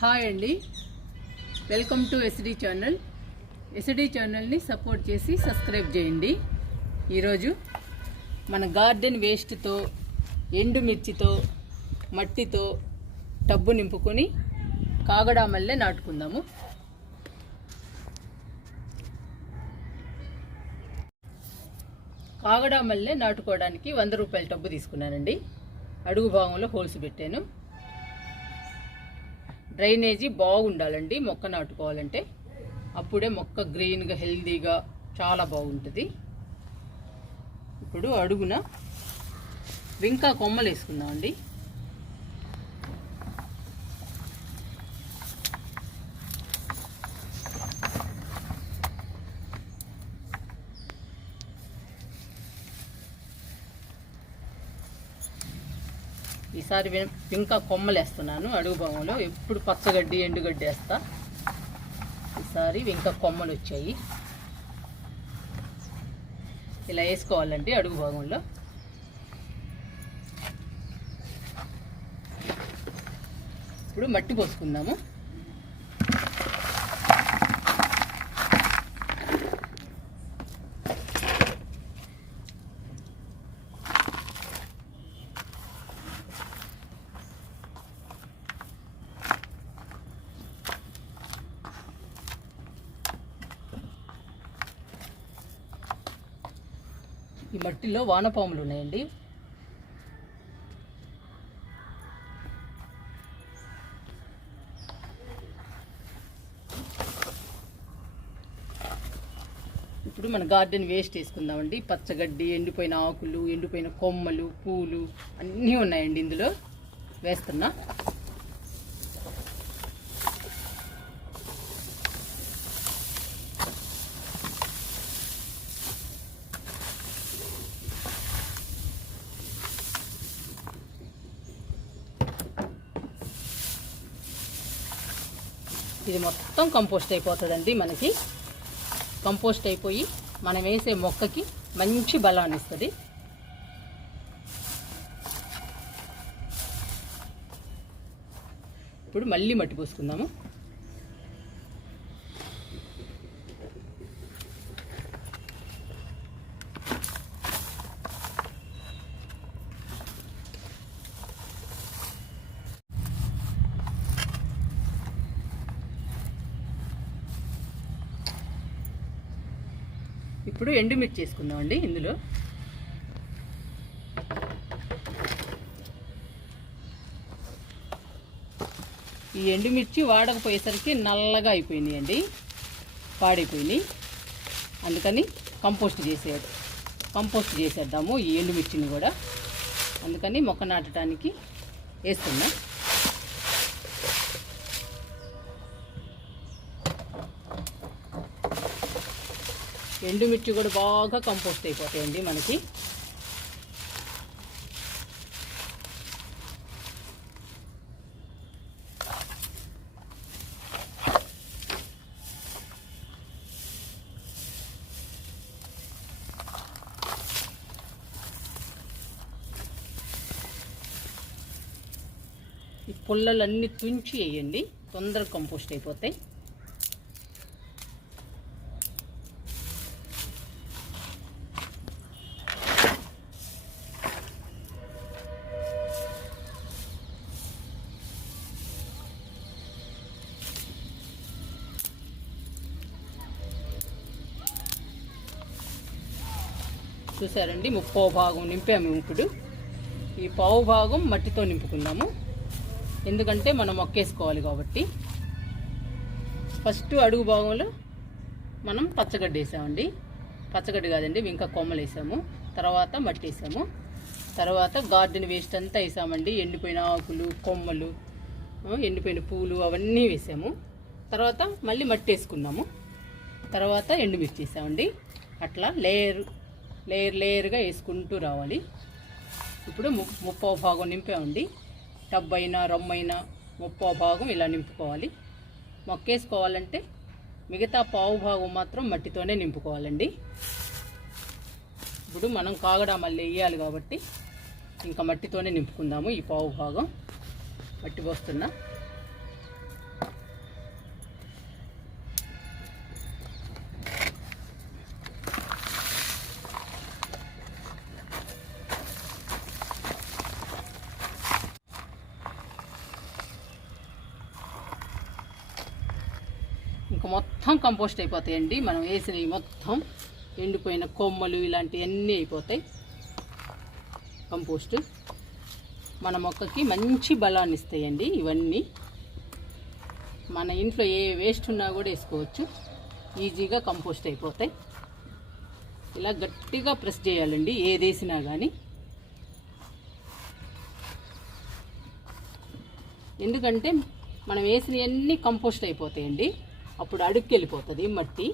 Hi అండి. Welcome to SD channel SD ఛానల్ని support చేసి సబ్స్క్రైబ్ చేయండి. ఈరోజు మన గార్డెన్ వేస్ట్తో ఎండుమిర్చితో మట్టితో టబ్బు నింపుకొని కాగడా మల్లె నాటుకుందాము. కాగడా మల్లె నాటుకోవడానికి వంద రూపాయల టబ్బు తీసుకున్నానండి. అడుగు భాగంలో హోల్స్ పెట్టాను. డ్రైనేజీ బాగుండాలండి మొక్క నాటుకోవాలంటే. అప్పుడే మొక్క గ్రీన్గా హెల్దీగా చాలా బాగుంటుంది. ఇప్పుడు అడుగున ఇంకా కొమ్మలు వేసుకుందామండి ఈసారి ఇంకా కొమ్మలు వేస్తున్నాను అడుగు భాగంలో ఎప్పుడు పచ్చగడ్డి ఎండుగడ్డి వేస్తా. ఈసారి ఇంకా కొమ్మలు వచ్చాయి. ఇలా వేసుకోవాలండి అడుగు భాగంలో ఇప్పుడు మట్టి పోసుకుందాము. ఈ మట్టిలో వానపాములు ఉన్నాయండి. ఇప్పుడు మన గార్డెన్ వేస్ట్ వేసుకుందామండి పచ్చగడ్డి ఎండిపోయిన ఆకులు ఎండిపోయిన కొమ్మలు పూలు అన్నీ ఉన్నాయండి ఇందులో. వేస్తున్నా. ఇది మొత్తం కంపోస్ట్ అయిపోతుందండి మనకి. కంపోస్ట్ అయిపోయి మనం వేసే మొక్కకి మంచి బలాన్ని ఇస్తుంది. ఇప్పుడు మళ్ళీ మట్టి పోసుకుందాము. ఇప్పుడు ఎండుమిర్చి వేసుకుందామండి ఇందులో. ఈ ఎండుమిర్చి వాడకపోయేసరికి నల్లగా అయిపోయినాయండి. పాడైపోయినాయి. అందుకని కంపోస్ట్ చేసేది కంపోస్ట్ చేసేద్దాము ఈ ఎండుమిర్చిని కూడా. అందుకని మొక్క నాటడానికి వేస్తున్నా. ఎండుమిర్చి కూడా బాగా కంపోస్ట్ అయిపోతాయండి మనకి. ఈ పుల్లలన్నీ తుంచి వేయండి తొందరగా కంపోస్ట్ అయిపోతాయి. చూసారండి ముప్పో భాగం నింపాము ఇప్పుడు. ఈ పావు భాగం మట్టితో నింపుకుందాము. ఎందుకంటే మనం మొక్కేసుకోవాలి కాబట్టి. ఫస్ట్ అడుగు భాగంలో మనం పచ్చగడ్డి వేసామండి. పచ్చగడ్డి కాదండి ఇంకా కొమ్మలు వేసాము. తర్వాత మట్టి వేసాము. తర్వాత గార్డెన్ వేస్ట్ అంతా వేసామండి. ఎండిపోయిన ఆకులు కొమ్మలు ఎండిపోయిన పూలు అవన్నీ వేసాము. తర్వాత మళ్ళీ మట్టి వేసుకున్నాము. తర్వాత ఎండుమిర్చి వేసామండి. అట్లా లేయర్ లేయర్ లేయర్గా వేసుకుంటూ రావాలి. ఇప్పుడు ము ముప్పో భాగం నింపామండి. టబ్ అయినా రొమ్మైనా ముప్పో భాగం ఇలా నింపుకోవాలి. మొక్కేసుకోవాలంటే మిగతా పావు భాగం మాత్రం మట్టితోనే నింపుకోవాలండి. ఇప్పుడు మనం కాగడా మళ్ళీ వేయాలి కాబట్టి ఇంకా మట్టితోనే నింపుకుందాము ఈ పావు భాగం. మట్టి పోస్తున్నా. మొత్తం కంపోస్ట్ అయిపోతాయండి. మనం వేసినవి మొత్తం ఎండిపోయిన కొమ్మలు ఇలాంటివన్నీ అయిపోతాయి. కంపోస్ట్. మన మొక్కకి మంచి బలాన్ని ఇస్తాయండి ఇవన్నీ. మన ఇంట్లో ఏ వేస్ట్ ఉన్నా కూడా వేసుకోవచ్చు. ఈజీగా కంపోస్ట్ అయిపోతాయి. ఇలా గట్టిగా ప్రెస్ చేయాలండి ఏది వేసినా కానీ ఎందుకంటే మనం వేసినవన్నీ కంపోస్ట్ అయిపోతాయండి. అప్పుడు అడుక్కి వెళ్ళిపోతుంది మట్టి.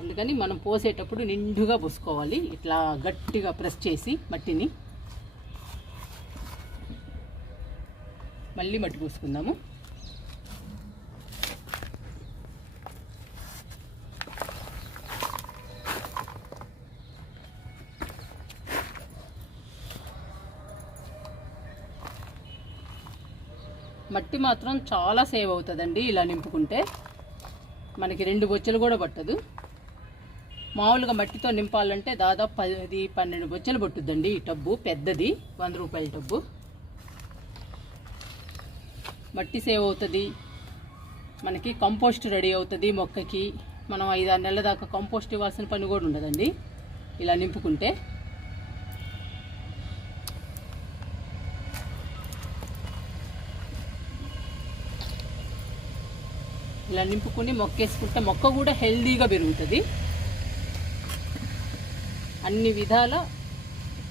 అందుకని మనం పోసేటప్పుడు నిండుగా పోసుకోవాలి. ఇట్లా గట్టిగా ప్రెస్ చేసి మట్టిని. మళ్ళీ మట్టి పోసుకుందాము. మట్టి మాత్రం చాలా సేవ్ అవుతుందండి ఇలా నింపుకుంటే. మనకి రెండు బొచ్చలు కూడా పట్టదు. మామూలుగా మట్టితో నింపాలంటే దాదాపు పది పన్నెండు బొచ్చలు పట్టుద్దండి ఈ టబ్బు. పెద్దది వంద రూపాయల టబ్బు. మట్టి సేవ్ అవుతుంది. మనకి కంపోస్ట్ రెడీ అవుతుంది మొక్కకి. మనం ఐదు ఆరు నెలల దాకా కంపోస్ట్ ఇవ్వాల్సిన పని కూడా ఉండదండి. ఇలా నింపుకుంటే. ఇలా నింపుకుని మొక్క వేసుకుంటే మొక్క కూడా హెల్దీగా పెరుగుతుంది. అన్ని విధాల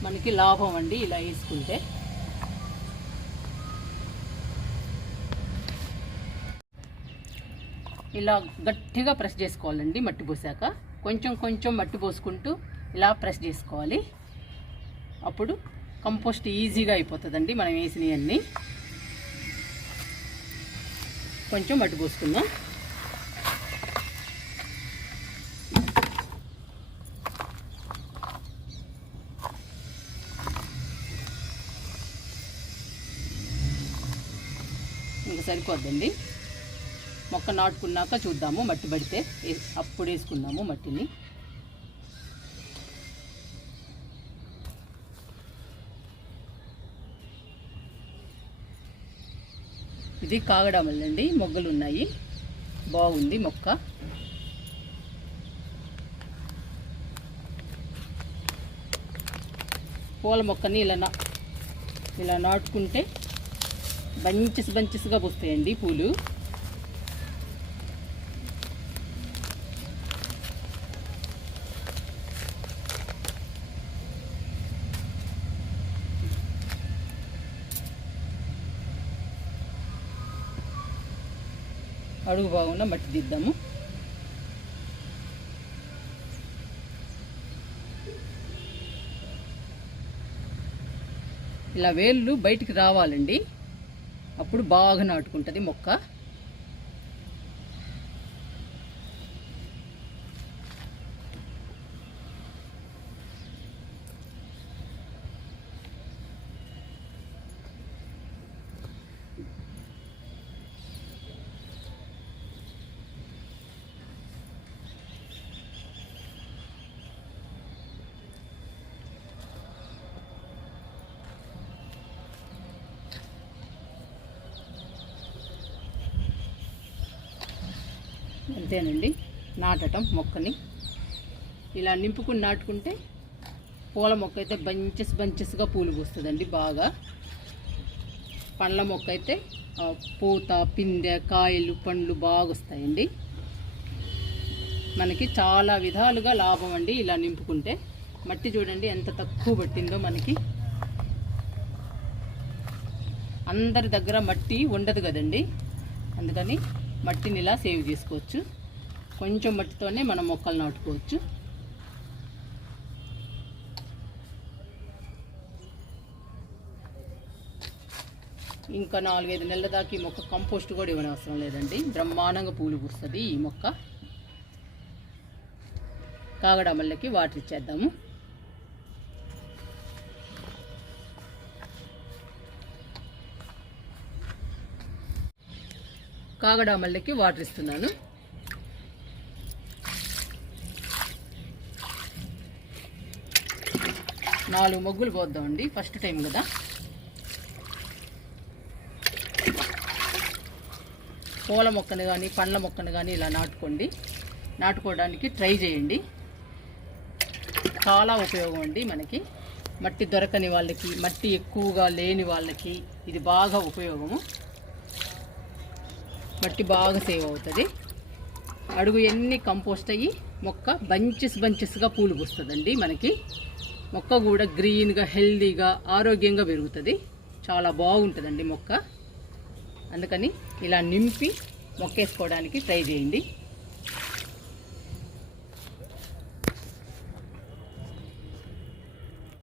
మనకి లాభం అండి ఇలా వేసుకుంటే. ఇలా గట్టిగా ప్రెస్ చేసుకోవాలండి మట్టి పోసాక. కొంచెం కొంచెం మట్టి పోసుకుంటూ ఇలా ప్రెస్ చేసుకోవాలి. అప్పుడు కంపోస్ట్ ఈజీగా అయిపోతుందండి మనం వేసినవన్నీ కొంచెం మట్టి పోసుకుందాం. ఇంకా సరిపోద్దండి. మొక్క నాటుకున్నాక చూద్దాము మట్టి పడితే అప్పుడు వేసుకుందాము మట్టిని. ఇది కాగడామల్లండి మొగ్గలు ఉన్నాయి బాగుంది మొక్క. పూల మొక్కని ఇలా ఇలా నాటుకుంటే బంచెస్ బంచెస్గా పూస్తాయండి పూలు. అడుగు బాగున్న మట్టి దిద్దాము. ఇలా వేళ్ళు బయటికి రావాలండి. అప్పుడు బాగా నాటుకుంటుంది మొక్క. అంతేనండి. నాటటం మొక్కని. ఇలా నింపుకుని నాటుకుంటే పూల మొక్క అయితే బంచెస్ బంచెస్గా పూలు పూస్తుందండి బాగా. పండ్ల మొక్క అయితే పూత పిందె కాయలు పండ్లు బాగా వస్తాయండి. మనకి చాలా విధాలుగా లాభం అండి ఇలా నింపుకుంటే. మట్టి చూడండి ఎంత తక్కువ పట్టిందో మనకి. అందరి దగ్గర మట్టి ఉండదు కదండి. అందుకని మట్టిని ఇలా సేవ్ చేసుకోవచ్చు. కొంచెం మట్టితోనే మనం మొక్కలు నాటుకోవచ్చు. ఇంకా నాలుగైదు నెలల దాకా ఈ మొక్క కంపోస్ట్ కూడా ఇవ్వనవసరం లేదండి. బ్రహ్మాండంగా పూలు పూస్తుంది ఈ మొక్క. కాగడమల్లకి వాటర్ ఇచ్చేద్దాము. కాగడామల్లకి వాటర్ ఇస్తున్నాను. నాలుగు మొగ్గులు పోద్దామండి. ఫస్ట్ టైం కదా. పూల మొక్కను కానీ పండ్ల మొక్కను కానీ ఇలా నాటుకోండి. నాటుకోవడానికి ట్రై చేయండి. చాలా ఉపయోగం అండి మనకి. మట్టి దొరకని వాళ్ళకి మట్టి ఎక్కువగా లేని వాళ్ళకి ఇది బాగా ఉపయోగము. మట్టి బాగా సేవ్ అవుతుంది. అడుగు ఎన్ని కంపోస్ట్ అయ్యి మొక్క బంచెస్ బంచెస్గా పూలు పూస్తుందండి మనకి. మొక్క కూడా గ్రీన్గా హెల్దీగా ఆరోగ్యంగా పెరుగుతుంది. చాలా బాగుంటుందండి మొక్క. అందుకని ఇలా నింపి మొక్కేసుకోవడానికి ట్రై చేయండి.